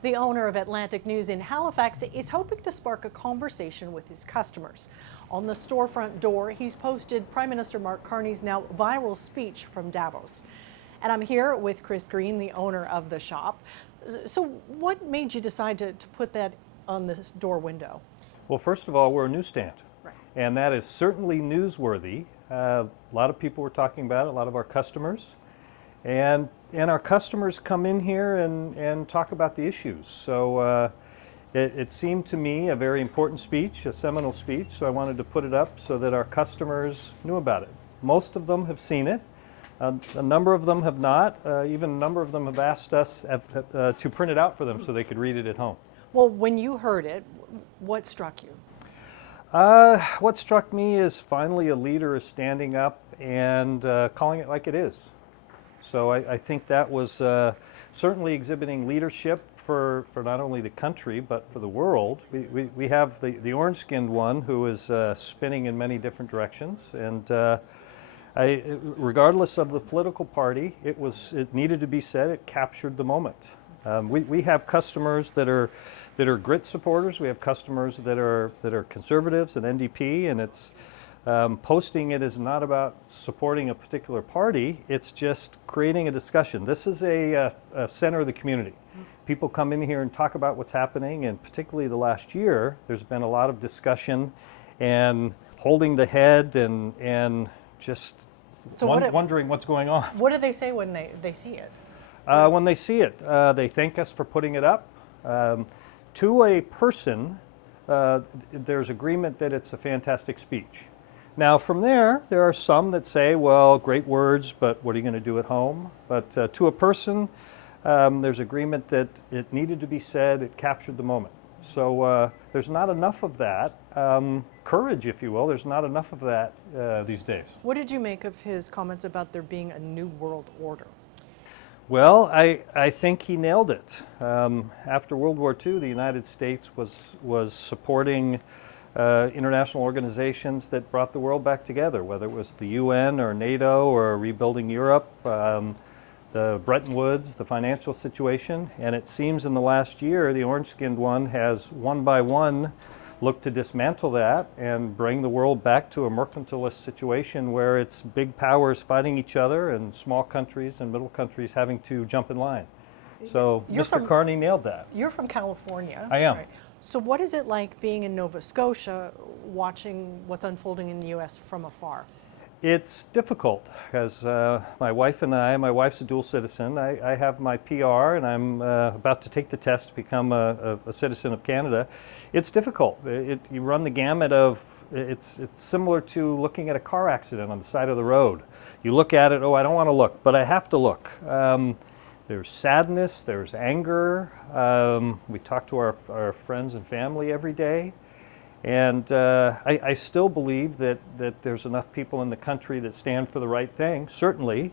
The owner of Atlantic News in Halifax is hoping to spark a conversation with his customers. On the storefront door, he's posted Prime Minister Mark Carney's now viral speech from Davos. And I'm here with Chris Green, the owner of the shop. So what made you decide to put that on this door window? Well, first of all, we're a newsstand. Right. And that is certainly newsworthy. A lot of people were talking about it, a lot of our customers. And our customers come in here and talk about the issues. So it seemed to me a very important speech, a seminal speech, so I wanted to put it up so that our customers knew about it. Most of them have seen it. A number of them have not. Even a number of them have asked us to print it out for them so they could read it at home. Well, when you heard it, what struck you? What struck me is finally a leader is standing up and calling it like it is. So I think that was certainly exhibiting leadership for not only the country but for the world. We have the orange-skinned one who is spinning in many different directions, and regardless of the political party, it needed to be said. It captured the moment. We have customers that are Grit supporters. We have customers that are conservatives and NDP, and it's posting it is not about supporting a particular party. It's just creating a discussion. This is a center of the community. People come in here and talk about what's happening, and particularly the last year, there's been a lot of discussion and holding the head and just wondering what's going on. What do they say when they see it? When they see it, they thank us for putting it up. To a person, there's agreement that it's a fantastic speech. Now from there are some that say, well, great words, but what are you going to do at home? But to a person, there's agreement that it needed to be said, it captured the moment. So there's not enough of that, courage, if you will, there's not enough of that these days. What did you make of his comments about there being a new world order? Well, I think he nailed it. After World War II, the United States was supporting international organizations that brought the world back together, whether it was the UN or NATO or rebuilding Europe, the Bretton Woods, the financial situation. And it seems in the last year, the orange-skinned one has one by one looked to dismantle that and bring the world back to a mercantilist situation where it's big powers fighting each other and small countries and middle countries having to jump in line. So Mr. Carney nailed that. You're from California. I am. Right. So what is it like being in Nova Scotia, watching what's unfolding in the U.S. from afar? It's difficult because my wife and my wife's a dual citizen. I have my PR and I'm about to take the test to become a citizen of Canada. It's difficult. You run the gamut of, it's similar to looking at a car accident on the side of the road. You look at it, oh, I don't want to look, but I have to look. There's sadness, there's anger. We talk to our friends and family every day. And I still believe that there's enough people in the country that stand for the right thing, certainly,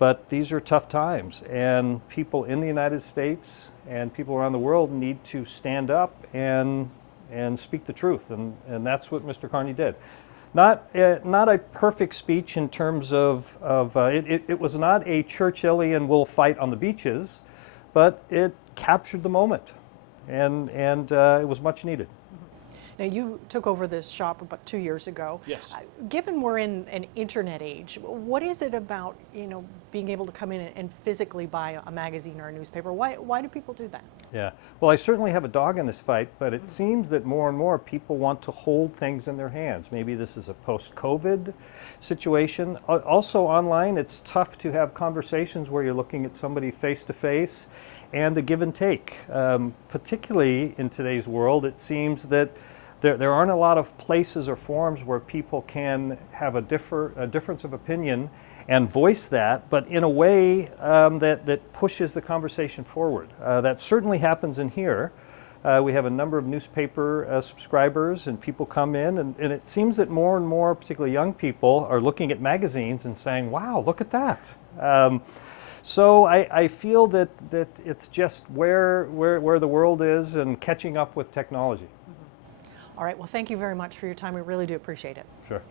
but these are tough times. And people in the United States and people around the world need to stand up and speak the truth. And that's what Mr. Carney did. Not a perfect speech in terms of it was not a Churchillian we'll fight on the beaches, but it captured the moment, and it was much needed. Now, you took over this shop about 2 years ago. Yes. Given we're in an internet age, what is it about, being able to come in and physically buy a magazine or a newspaper? Why do people do that? Yeah. Well, I certainly have a dog in this fight, but it seems that more and more people want to hold things in their hands. Maybe this is a post-COVID situation. Also online, it's tough to have conversations where you're looking at somebody face to face and the give and take. Particularly in today's world, it seems that there aren't a lot of places or forums where people can have a difference of opinion and voice that, but in a way that pushes the conversation forward. That certainly happens in here. We have a number of newspaper subscribers, and people come in, and it seems that more and more, particularly young people, are looking at magazines and saying, wow, look at that. So I feel that it's just where the world is and catching up with technology. All right, well, thank you very much for your time. We really do appreciate it. Sure.